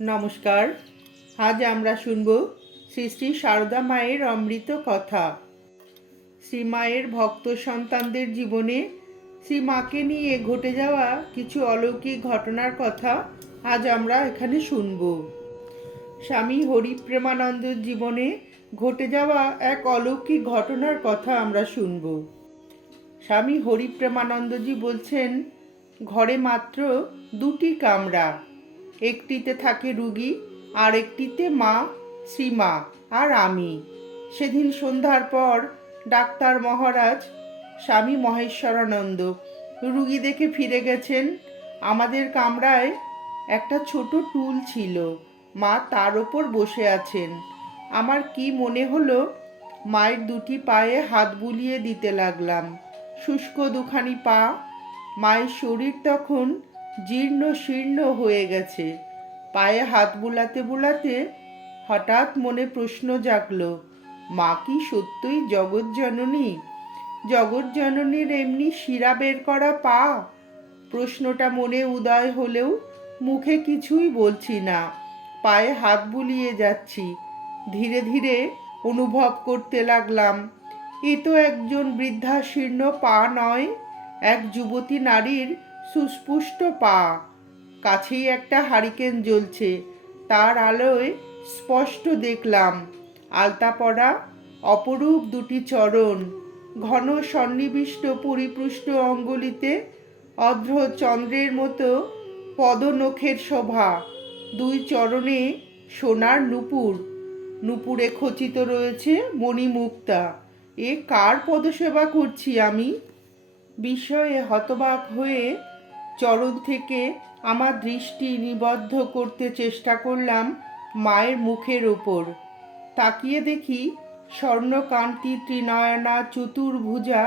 নমস্কার। আজ আমরা শুনব শ্রী শ্রী সারদা মায়ের অমৃত কথা। শ্রী মায়ের ভক্ত সন্তানদের জীবনে শ্রী মাকে নিয়ে ঘটে যাওয়া কিছু অলৌকিক ঘটনার কথা আজ আমরা এখানে শুনব। স্বামী হরিপ্রেমানন্দের জীবনে ঘটে যাওয়া এক অলৌকিক ঘটনার কথা আমরা শুনব। স্বামী হরিপ্রেমানন্দজি বলছেন, ঘরে মাত্র দুটি কামরা। একটিতে থাকে রুগী আর একটিতে মা, শ্রীমা আর আমি। সেদিন সন্ধ্যার পর ডাক্তার মহারাজ স্বামী মহেশ্বরানন্দ রুগী দেখে ফিরে গেছেন। আমাদের কামরায় একটা ছোট টুল ছিল। মা তার ওপর বসে আছেন। আমার কি মনে হলো, মায়ের দুটি পায়ে হাত বুলিয়ে দিতে লাগলাম। শুষ্ক দুখানি পা, মায়ের শরীর তখন জীর্ণ শীর্ণ হয়ে গেছে। পায়ে হাত বুলাতে বুলাতে হঠাৎ মনে প্রশ্ন জাগলো, মা কি সত্যই জগৎজননী জগৎজননীর এমনি শিরা বের করা পা? প্রশ্নটা মনে উদয় হলেও মুখে কিছুই বলছি না। পায়ে হাত বুলিয়ে যাচ্ছি। ধীরে ধীরে অনুভব করতে লাগলাম, এ তো একজন বৃদ্ধা শীর্ণ পা নয়, এক যুবতী নারীর সুস্পুষ্ট পা। কাছেই একটা হারিকেন জ্বলছে। তার আলোয় স্পষ্ট দেখলাম, আলতা পড়া, অপরূপ দুটি চরণ। ঘন সন্নিবিষ্ট পরিপৃষ্ট অঙ্গুলিতে অর্ধ চন্দ্রের মতো পদনখের শোভা। দুই চরণে সোনার নুপুর। নুপুরে খচিত রয়েছে মণিমুক্তা। এ কার পদসেবা করছি আমি? বিষয়ে হতবাক হয়ে চরণ থেকে আমার দৃষ্টি নিবদ্ধ করতে চেষ্টা করলাম মায়ের মুখের ওপর। তাকিয়ে দেখি স্বর্ণকান্তি ত্রিনয়না চতুর্ভুজা,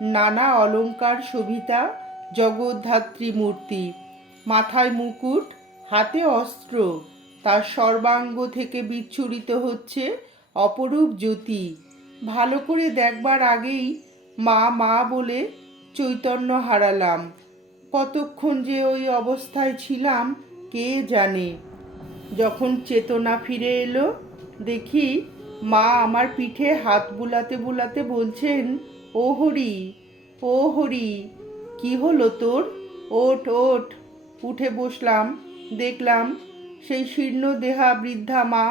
নানা অলংকার শোভিতা, জগদ্ধাত্রী মূর্তি। মাথায় মুকুট, হাতে অস্ত্র। তার সর্বাঙ্গ থেকে বিচ্ছুরিত হচ্ছে অপরূপ জ্যোতি। ভালো করে দেখবার আগেই মা মা বলে চৈতন্য হারালাম। কতক্ষণ যে ওই অবস্থায় ছিলাম, কে জানে? যখন চেতনা ফিরে এলো, দেখি মা আমার পিঠে হাত বুলাতে বুলাতে বলছেন, ও হরি ও হরি, কি হলো তোর? ওঠ ওঠ। উঠে বসলাম, দেখলাম সেই শীর্ণ দেহা বৃদ্ধা মা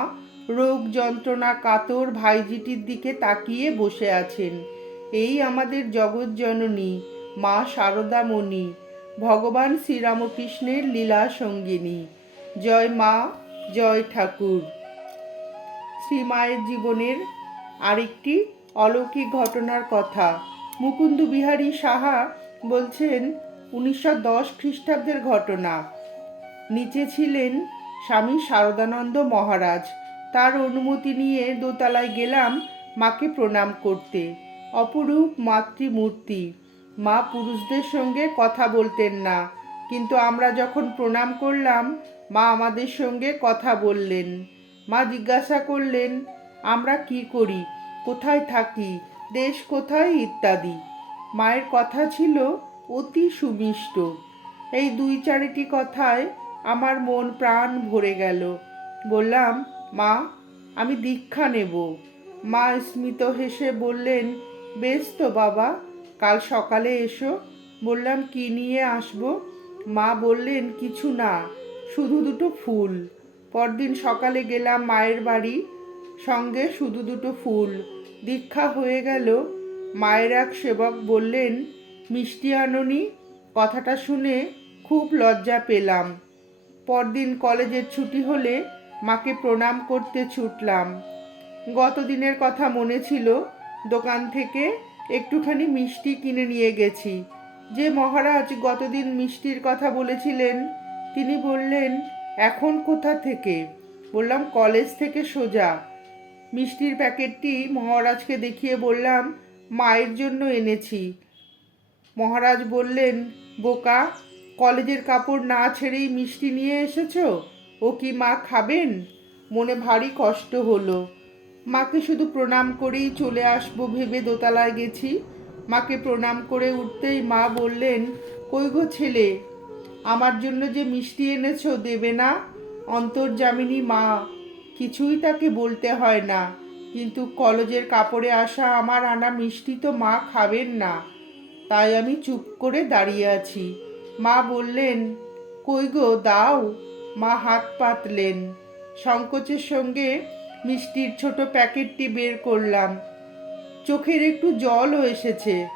রোগ যন্ত্রণা কাতর ভাইজিটির দিকে তাকিয়ে বসে আছেন। এই আমাদের জগৎজননী মা শারদামণি ভগবান শ্রীরামকৃষ্ণের লীলা সঙ্গিনী। জয় মা, জয় ঠাকুর। শ্রীমায়ের জীবনের আরেকটি অলৌকিক ঘটনার কথা। মুকুন্দ বিহারী সাহা বলছেন, উনিশশো দশ খ্রিস্টাব্দের ঘটনা। নিচে ছিলেন স্বামী শারদানন্দ মহারাজ। তার অনুমতি নিয়ে দোতলায় গেলাম মাকে প্রণাম করতে। অপরূপ মাতৃমূর্তি। মা পুরুষদের সঙ্গে কথা বলতেন না। কিন্তু আমরা যখন প্রণাম করলাম, মা আমাদের সঙ্গে কথা বললেন। মা জিজ্ঞাসা করলেন, আমরা কি করি? কোথায় থাকি? দেশ কোথায়? ইত্যাদি। মায়ের কথা ছিল অতি সুমিষ্ট। এই দুই চারিটি কথায় আমার মন প্রাণ ভরে গেল। বললাম, মা, আমি দীক্ষা নেব। মা স্মিত হেসে বললেন, বেশ তো বাবা কাল সকালে এসো। বললাম, কি নিয়ে আসব? মা বললেন, কিছু না, শুধু দুটো ফুল। পরদিন সকালে গেলাম মায়ের বাড়ি, সঙ্গে শুধু দুটো ফুল। দীক্ষা হয়ে গেল। মায়ের এক সেবক বললেন, মিষ্টি আননি? কথাটা শুনে খুব লজ্জা পেলাম। পরদিন কলেজের ছুটি হলে মাকে প্রণাম করতে ছুটলাম। গত দিনের কথা মনে ছিল, দোকান থেকে একটুখানি মিষ্টি কিনে নিয়ে গেছি। যে মহারাজ গতদিন মিষ্টির কথা বলেছিলেন, তিনি বললেন, এখন কোথা থেকে? বললাম, কলেজ থেকে সোজা। মিষ্টির প্যাকেটটি মহারাজকে দেখিয়ে বললাম, মায়ের জন্য এনেছি। মহারাজ বললেন, বোকা, কলেজের কাপড় না ছেড়েই মিষ্টি নিয়ে এসেছ? ও কি মা খাবেন? মনে ভারী কষ্ট হলো। মাকে শুধু প্রণাম করেই চলে আসব ভেবে দোতলায় গেছি। মাকে প্রণাম করে উঠতেই মা বললেন, কই গো ছেলে, আমার জন্য যে মিষ্টি এনেছো দেবে না? অন্তর্জামিনী মা, কিছুই তাকে বলতে হয় না। কিন্তু কলেজের কাপড়ে আসা আমার আনা মিষ্টি তো মা খাবেন না। তাই আমি চুপ করে দাঁড়িয়ে আছি। মা বললেন, কই গো, দাও। মা হাত পাতলেন। সংকোচের সঙ্গে মিষ্টির ছোট প্যাকেটটি বের করলাম। চোখের একটু জলও এসেছে।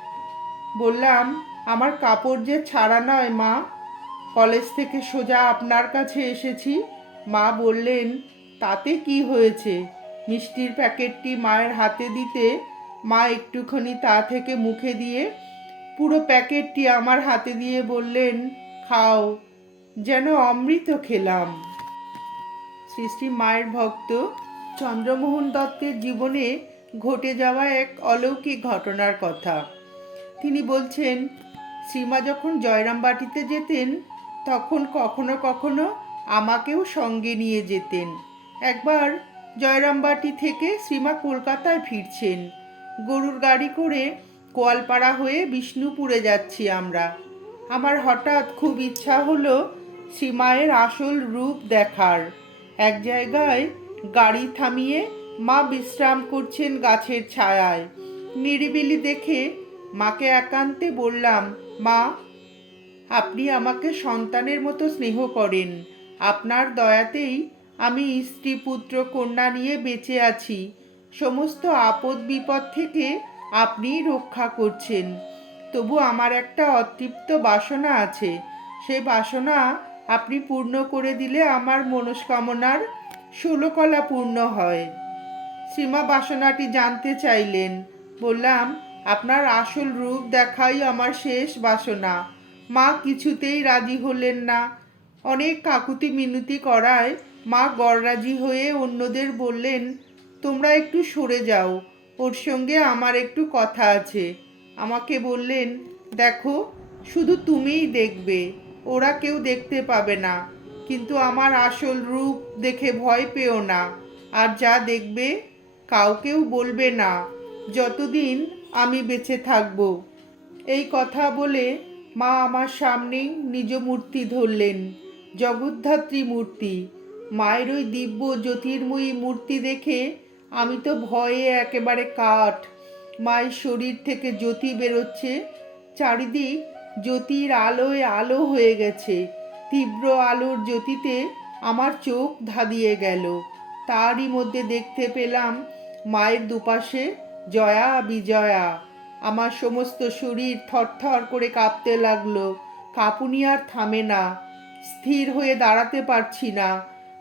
বললাম, আমার কাপড় যে ছাড়া নয়, মা। কলেজ থেকে সোজা আপনার কাছে এসেছি। মা বললেন, তাতে কি হয়েছে? মিষ্টির প্যাকেটটি মায়ের হাতে দিতে মা একটুখানি তা থেকে মুখে দিয়ে পুরো প্যাকেটটি আমার হাতে দিয়ে বললেন, খাও, যেন অমৃত খেলাম। শ্রী মায়ের ভক্ত চন্দ্রমোহন দত্তের জীবনে ঘটে যাওয়া এক অলৌকিক ঘটনার কথা। তিনি বলছেন শ্রীমা যখন জয়রামবাটিতে যেতেন, তখন কখনো কখনো আমাকেও সঙ্গে নিয়ে যেতেন। একবার জয়রামবাটি থেকে শ্রীমা কলকাতায় ফিরছেন। গরুর গাড়ি করে কোয়ালপাড়া হয়ে বিষ্ণুপুরে যাচ্ছি আমরা। আমার হঠাৎ খুব ইচ্ছা হলো শ্রীমায়ের আসল রূপ দেখার। এক জায়গায় গাড়ি থামিয়ে মা বিশ্রাম করছেন গাছের ছায়ায়। নিরিবিলি দেখে মাকে একান্তে বললাম, মা, আপনি আমাকে সন্তানের মতো স্নেহ করেন। আপনার দয়াতেই আমি স্ত্রী পুত্র কন্যা নিয়ে বেঁচে আছি। সমস্ত আপদ বিপদ থেকে আপনিই রক্ষা করছেন। তবু আমার একটা অতৃপ্ত বাসনা আছে। সেই বাসনা আপনি পূর্ণ করে দিলে আমার মনস্কামনার ষোলকলা পূর্ণ হয়। সীমা বাসনাটি জানতে চাইলেন। বললাম, আপনার আসল রূপ দেখাই আমার শেষ বাসনা। মা কিছুতেই রাজি হলেন না। অনেক কাকুতি মিনতি করায় মা গড়রাজি হয়ে অন্যদের বললেন, তোমরা একটু সরে যাও, ওর সঙ্গে আমার একটু কথা আছে। আমাকে বললেন, দেখো, শুধু তুমিই দেখবে, ওরা কেউ দেখতে পাবে না। কিন্তু আমার আসল রূপ দেখে ভয় পেও না, আর যা দেখবে কাউকেও বলবে না, যতদিন আমি বেঁচে থাকব। এই কথা বলে মা আমার সামনেই নিজ মূর্তি ধরলেন, জগদ্ধাত্রী মূর্তি। মায়ের ওই দিব্য জ্যোতির্ময়ী মূর্তি দেখে আমি তো ভয়ে একেবারে কাঠ। মায়ের শরীর থেকে জ্যোতি বেরোচ্ছে, চারিদিক জ্যোতির আলোয় আলো হয়ে গেছে। তীব্র আলোর জ্যোতিতে আমার চোখ ধাঁধিয়ে গেল। তারই মধ্যে দেখতে পেলাম মায়ের দুপাশে জয়া বিজয়া। আমার সমস্ত শরীর থরথর করে কাঁপতে লাগল। কাঁপুনি আর থামে না। স্থির হয়ে দাঁড়াতে পারছি না।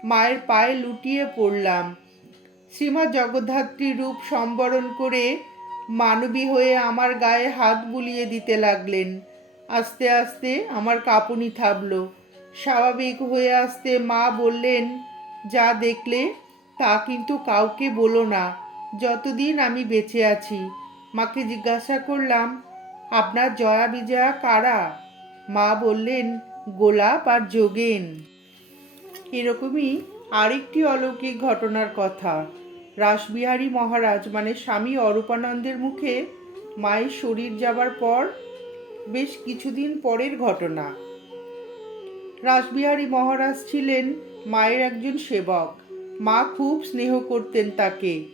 মায়ের পায়ে লুটিয়ে পড়লাম। শ্রীমা জগদ্ধাত্রী রূপ সম্বরণ করে মানবী হয়ে আমার গায়ে হাত বুলিয়ে দিতে লাগলেন। আস্তে আস্তে আমার কাঁপুনি থামলো স্বাভাবিক হয়ে আসতে মা বললেন, যা দেখলে তা কিন্তু কাউকে বলো না। যতদিন আমি বেঁচে আছি, মাকে জিজ্ঞাসা করলাম, আপনার জয়া বিজয়া কারা? মা বললেন, গোলাপ আর যোগেন। এরকমই আরেকটি অলৌকিক ঘটনার কথা। রাসবিহারী মহারাজ মানে স্বামী অরূপানন্দের মুখে মায়ের শরীর যাবার পর বেশ কিছুদিন পরের ঘটনা। রাসবিহারী মহারাজ ছিলেন মায়ের একজন সেবক। মা খুব স্নেহ করতেন তাকে।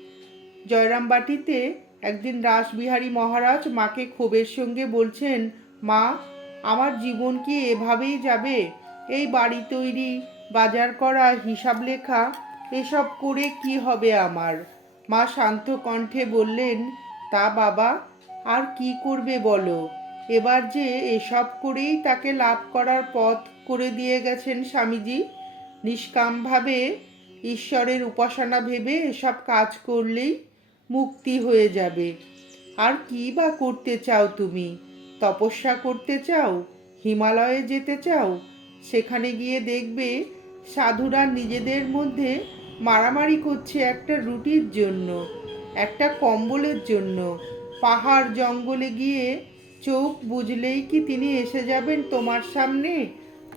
জয়রামবাটিতে একদিন রাসবিহারী মহারাজ মাকে ক্ষোভের সঙ্গে বলছেন, মা, আমার জীবন কি এভাবেই যাবে? এই বাড়ি তৈরি, বাজার করা, হিসাব লেখা, এসব করে কি হবে আমার? মা শান্ত কণ্ঠে বললেন, তা বাবা, আর কি করবে বলো? এবার যে এসব করেই তাকে লাভ করার পথ করে দিয়ে গেছেন স্বামীজি, নিষ্কামভাবে ঈশ্বরের উপাসনা ভেবে এসব কাজ করলেই মুক্তি হয়ে যাবে। আর কি বা করতে চাও তুমি? তপস্যা করতে চাও? হিমালয়ে যেতে চাও? সেখানে গিয়ে দেখবে সাধুরা নিজেদের মধ্যে মারামারি করছে একটা রুটির জন্য, একটা কম্বলের জন্য। পাহাড় জঙ্গলে গিয়ে চোখ বুঝলেই কি তিনি এসে যাবেন তোমার সামনে?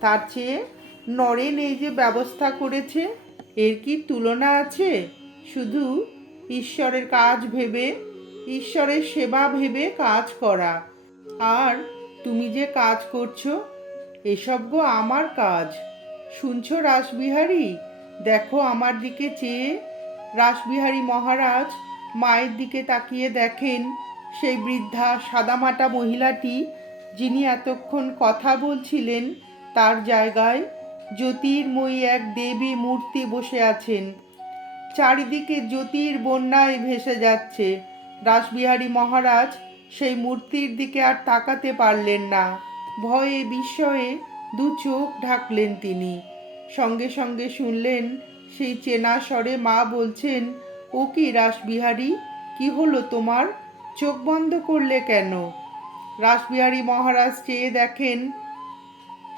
তার চেয়ে নরেন এই যে ব্যবস্থা করেছে, এর কি তুলনা আছে? শুধু ঈশ্বরের কাজ ভেবে, ঈশ্বরের সেবা ভেবে কাজ করা। আর তুমি যে কাজ করছ, এসব গো আমার কাজ। শুনছো রাসবিহারী? দেখো আমার দিকে চেয়ে। রাসবিহারী মহারাজ মায়ের দিকে তাকিয়ে দেখেন। সেই বৃদ্ধা সাদামাটা মহিলাটি, যিনি এতক্ষণ কথা বলছিলেন, তার জায়গায় জ্যোতির্ময়ী এক দেবী মূর্তি বসে আছেন। চারিদিকে জ্যোতির বন্যায় ভেসে যাচ্ছে। রাসবিহারী মহারাজ সেই মূর্তির দিকে আর তাকাতে পারলেন না। ভয়ে, বিস্ময়ে দু চোখ ঢাকলেন তিনি। সঙ্গে সঙ্গে শুনলেন সেই চেনা স্বরে মা বলছেন, ও কি রাসবিহারী, কি হলো তোমার? চোখ বন্ধ করলে কেন? রাসবিহারী মহারাজ চেয়ে দেখেন,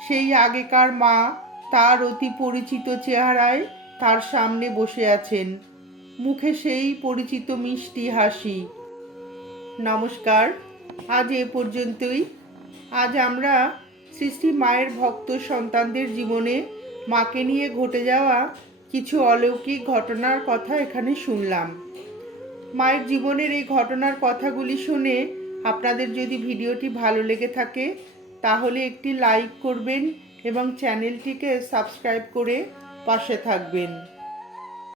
সেই আগেকার মা তার অতি পরিচিত চেহারায় তার সামনে বসে আছেন। মুখে সেই পরিচিত মিষ্টি হাসি। নমস্কার, আজ এ পর্যন্তই। আজ আমরা সৃষ্টি মায়ের ভক্ত সন্তানদের জীবনে মাকে নিয়ে ঘটে যাওয়া কিছু অলৌকিক ঘটনার কথা এখানে শুনলাম। মায়ের জীবনের এই ঘটনার কথাগুলি শুনে আপনাদের যদি ভিডিওটি ভালো লেগে থাকে, তাহলে একটি লাইক করবেন এবং চ্যানেলটিকে সাবস্ক্রাইব করে পাশে থাকবেন।